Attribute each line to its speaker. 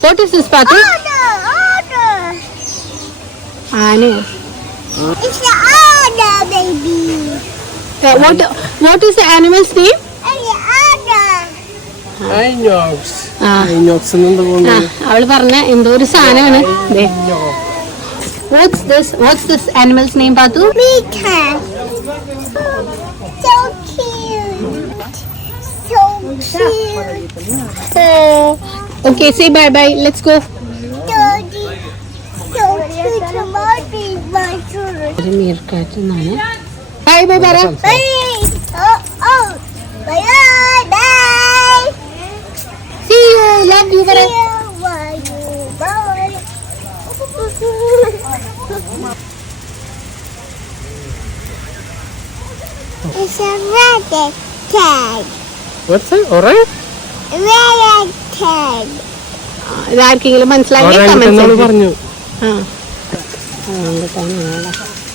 Speaker 1: What is this, Patu?
Speaker 2: Otter.
Speaker 1: Anu.
Speaker 2: It's the otter, baby.
Speaker 1: What is the animal's name?
Speaker 2: And the otter.
Speaker 3: Inox.
Speaker 1: അവള് പറഞ്ഞ എന്തോ ഒരു സാധനമാണ്. What's this animal's name, Patu?
Speaker 2: Peacock. So cute. So cute.
Speaker 1: Okay, say bye. Let's go.
Speaker 2: Daddy. So cute. Mommy is my children.
Speaker 1: ഒരു മീർക്കാറ്റെന്നാണ്. Bye പറ.
Speaker 2: Bye. Oh. Bye. Bye.
Speaker 1: See you. Love you പറ.
Speaker 2: Bye. Bye. It's a rabbit tag.
Speaker 3: What's that? Orange?
Speaker 2: Rabbit tag.
Speaker 1: ഇതാർക്കെങ്കിലും മനസ്സിലായി
Speaker 3: പറഞ്ഞു.
Speaker 1: ആ